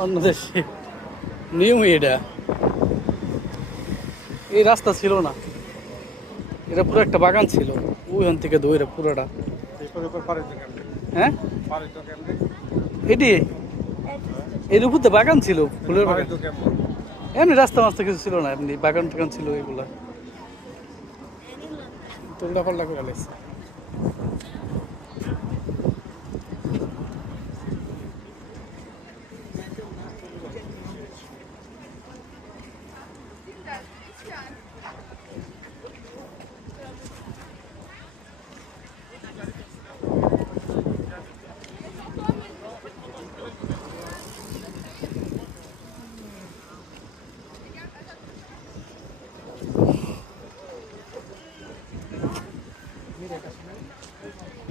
অন্য দেশে নিয়মই এটা এই রাস্তা ছিল না। এটা পুরো একটা বাগান ছিল। ওইখান থেকে দইরা পুরোটা। হ্যাঁ? এটি? এর উপর তো বাগান ছিল ফুলের বাগান। এমনি রাস্তা মাস্তা কিছু ছিল না এমনি বাগান টাগান ছিল এগুলা। তো উল্টা পাল্টা করে লাগছে Mira, casi nadie.